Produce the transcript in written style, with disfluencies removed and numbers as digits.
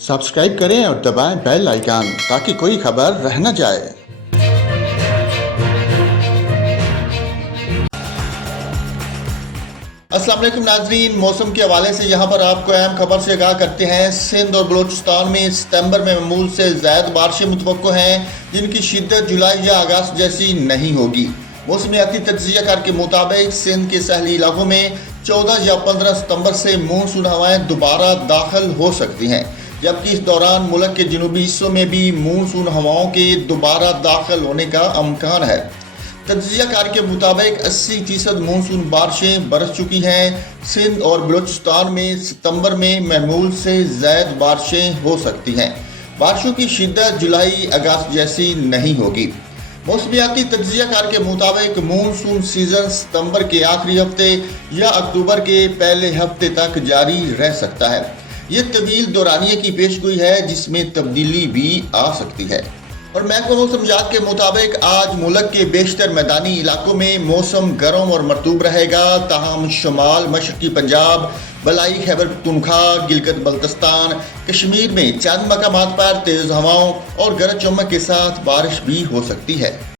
Subscribe करें और दबाएं बेल आइकन ताकि कोई खबर रह न जाए। अस्सलाम वालेकुम नाजरीन, मौसम के हवाले से यहाँ पर आपको अहम खबर से आगाह करते हैं। सिंध और बलूचिस्तान में सितंबर में मामूल से ज़्यादा बारिशें मुतवक्को हैं, जिनकी शिद्दत जुलाई या अगस्त जैसी नहीं होगी। मौसमियाती तज्ज़ियाकार के मुताबिक सिंध के सहली इलाकों में 14 या 15 सितंबर से मानसून हवाएं दोबारा दाखिल हो सकती हैं, जबकि इस दौरान मुल्क के जनूबी हिस्सों में भी मानसून हवाओं के दोबारा दाखिल होने का अमकान है। तज्ज़ियाकार के मुताबिक 80% मानसून बारिशें बरस चुकी हैं। सिंध और बलूचिस्तान में सितंबर में मामूल से ज़्यादा बारिशें हो सकती हैं। बारिशों की शिद्दत जुलाई अगस्त जैसी नहीं होगी। मौसमियाती तज्ज़ियाकार के मुताबिक मानसून सीज़न सितंबर के आखिरी हफ्ते या अक्टूबर के पहले हफ्ते तक जारी रह सकता है। ये तवील दौरानिये की पेशगोई है, जिसमें तब्दीली भी आ सकती है। और महकमा मौसमियात के मुताबिक आज मुल्क के बेशतर मैदानी इलाकों में मौसम गर्म और मरतूब रहेगा, ताहम शुमाल मशरकी पंजाब, बलाई खैबर पख्तूनख्वा, गिलगित बल्तिस्तान, कश्मीर में चंद मकामात पर तेज़ हवाओं और गरज चमक के साथ बारिश भी हो सकती है।